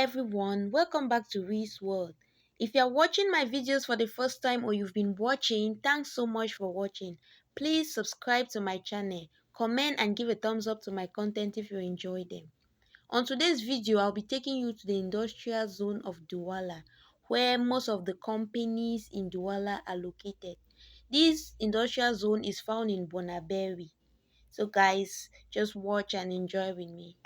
everyone, welcome back to Reese World. If you are watching my videos for the first time or you've been watching, thanks so much for watching. Please subscribe to my channel, comment and give a thumbs up to my content if you enjoy them. On today's video, I'll be taking you to the Industrial Zone of Douala, where most of the companies in Douala are located. This industrial zone is found in Bonaberi. So guys, just watch and enjoy with me.